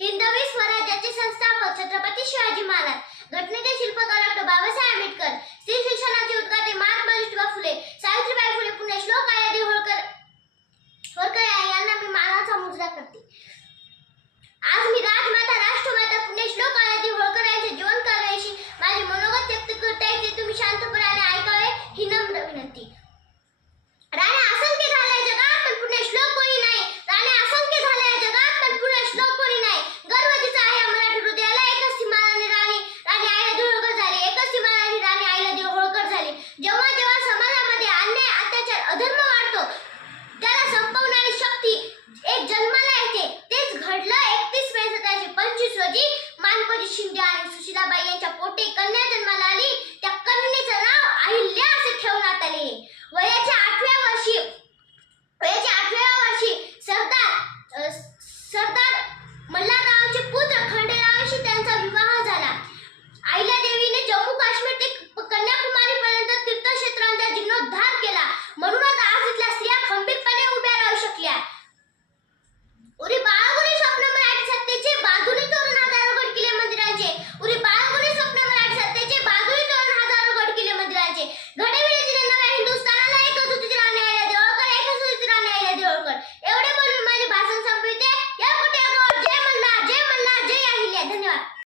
हिंदवी स्वराज्याचे संस्थापक छत्रपती शिवाजी महाराज, घटनेचे शिल्पकार डॉ. बाबासाहेब आंबेडकर, स्त्री शिक्षणाचे उद्गाते महात्मा ज्योतिबा फुले, सावित्रीबाई फुले, पुण्यश्लोक आयादी होळकर यांना मी मानाचा मुजरा करते.